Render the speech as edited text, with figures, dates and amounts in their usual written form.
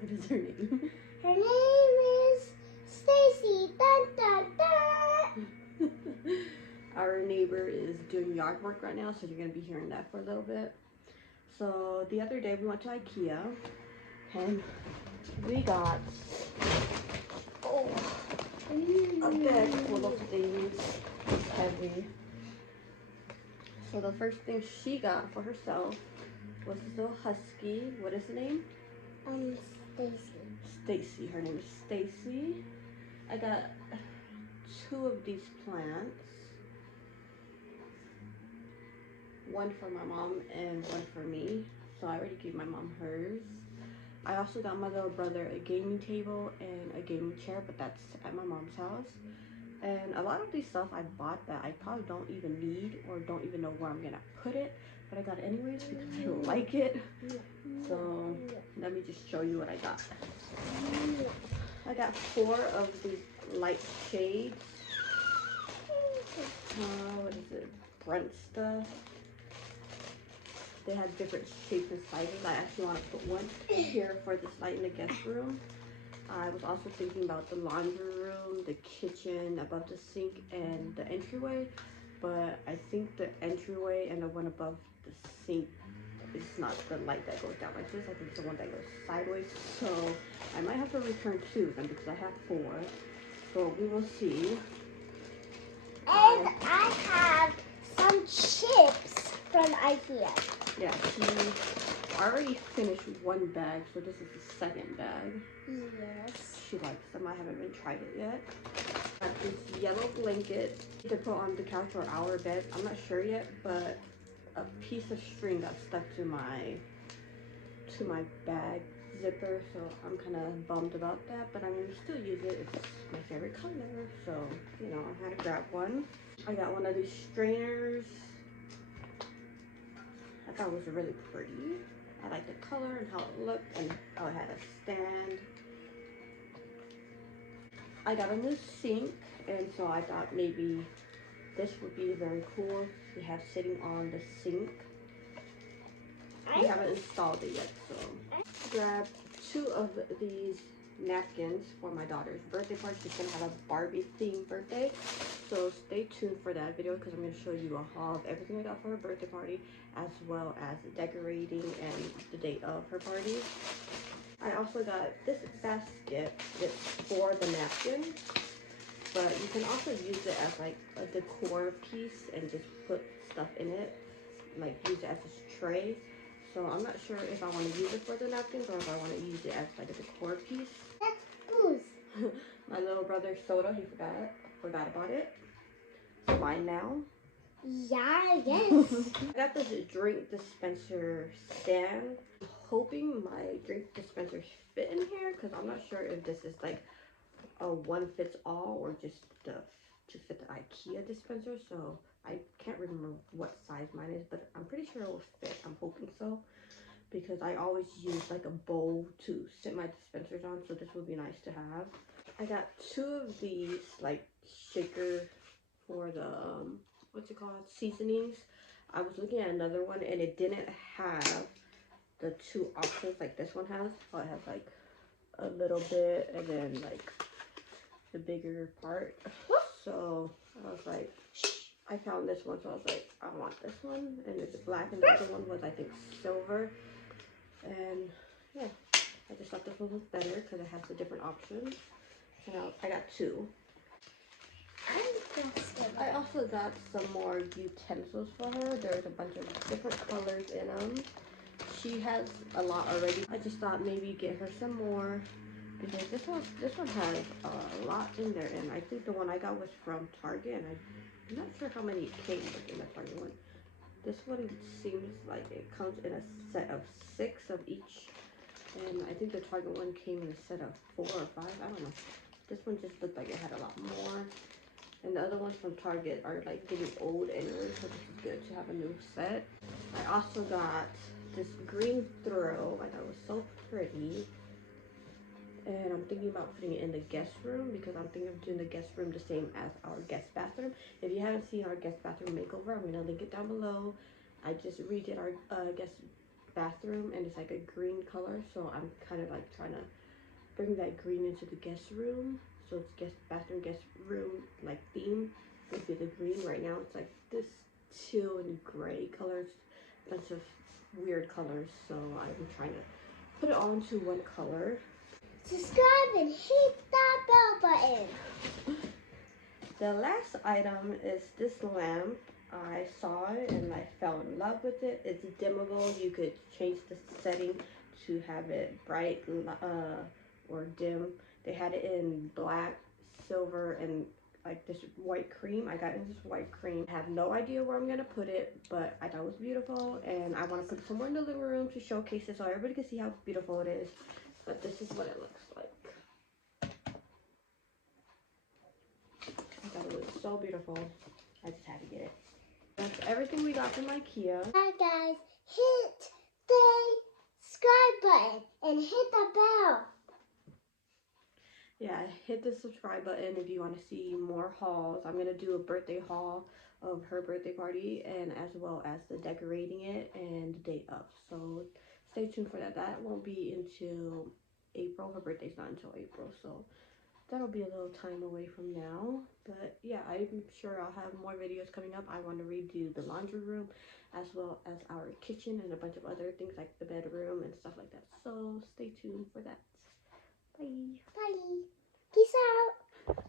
What is her name? Her name is Stacy. Dun dun dun. Our neighbor is doing yard work right now, so you're gonna be hearing that for a little bit. So the other day we went to Ikea and we got a bag full of things. It's heavy. So the first thing she got for herself was this little husky. What is the name? Stacy. Stacy. Her name is Stacy. I got 2 of these plants. One for my mom and one for me. So I already gave my mom hers. I also got my little brother a gaming table and a gaming chair, but that's at my mom's house. And a lot of these stuff I bought that I probably don't even need or don't even know where I'm gonna put it, but I got it anyways because I like it. So let me just show you what I got. I got 4 of these light shades. What is it? Brent stuff. They have different shapes and sizes. I actually want to put one here for this light in the guest room. I was also thinking about the laundry room, the kitchen, above the sink, and the entryway. But I think the entryway and the one above the sink is not the light that goes down like this. I think it's the one that goes sideways. So I might have to return 2 of them because I have 4. So we will see. And I have some chips from Ikea. Yeah, she already finished 1 bag, so this is the 2nd bag. Yes. She likes them. I haven't even tried it yet. Got this yellow blanket to put on the couch or our bed. I'm not sure yet, but a piece of string got stuck to my bag zipper, so I'm kind of bummed about that. But I'm gonna still use it. It's my favorite color, so you know I had to grab one. I got one of these strainers. I thought it was really pretty. I like the color and how it looked, and how it had a stand. I got a new sink, and so I thought maybe this would be very cool to have sitting on the sink. I haven't installed it yet, so I grabbed 2 of these napkins for my daughter's birthday party. She's gonna have a Barbie themed birthday, so stay tuned for that video because I'm gonna show you a haul of everything I got for her birthday party, as well as decorating and the date of her party. I also got this basket. It's for the napkins, but you can also use it as like a decor piece and just put stuff in it, like use it as a tray. So I'm not sure if I want to use it for the napkins or if I want to use it as like a decor piece. That's booze. My little brother's soda, he forgot about it. It's mine now. Yeah, I guess. I got this drink dispenser stand. I'm hoping my drink dispensers fit in here because I'm not sure if this is like a one fits all or just to fit the Ikea dispenser. So I can't remember what size mine is, but I'm pretty sure it will fit. I'm hoping so because I always use like a bowl to sit my dispensers on, so this would be nice to have. I got 2 of these like shaker for the what's it called, seasonings. I was looking at another one and it didn't have the 2 options like this one has. Oh, it has like a little bit and then like the bigger part. So I was like, I found this one, so I was like, I want this one, and it's black, and the other one was I think silver. And yeah, I just thought this one was better because it has the different options. So now I got 2. I also got some more utensils for her. There's a bunch of different colors in them. She has a lot already. I just thought maybe get her some more because this one has a lot in there, and I think the one I got was from Target, and I'm not sure how many it came with in the Target one. This one seems like it comes in a set of 6 of each, and I think the Target one came in a set of 4 or 5. I don't know. This one just looked like it had a lot more. And the other ones from Target are like getting old anyway, so this is good to have a new set. I also got this green throw. I thought it was so pretty. And I'm thinking about putting it in the guest room because I'm thinking of doing the guest room the same as our guest bathroom. If you haven't seen our guest bathroom makeover, I'm going to link it down below. I just redid our guest bathroom, and it's like a green color, so I'm kind of like trying to bring that green into the guest room. So it's bathroom, guest room like theme would be the green. Right now it's like this teal and gray colors, bunch of weird colors, so I'm trying to put it all into one color. Subscribe and hit that bell button. The last item is this lamp. I saw it and I fell in love with it. It's dimmable. You could change the setting to have it bright or dim. They had it in black, silver, and like this white cream. I got in this white cream. I have no idea where I'm gonna put it, but I thought it was beautiful, and I want to put it somewhere in the living room to showcase it so everybody can see how beautiful it is. But this is what it looks like. I thought it was so beautiful. I just had to get it. That's everything we got from Ikea. Hi guys, hit the subscribe button and hit the bell. Yeah, hit the subscribe button if you want to see more hauls. I'm gonna do a birthday haul of her birthday party, and as well as the decorating it and the date up. So stay tuned for that. That won't be until April. Her birthday's not until April, so that'll be a little time away from now. But yeah, I'm sure I'll have more videos coming up. I want to redo the laundry room as well as our kitchen and a bunch of other things like the bedroom and stuff like that. So stay tuned for that. Bye. Bye. Peace out.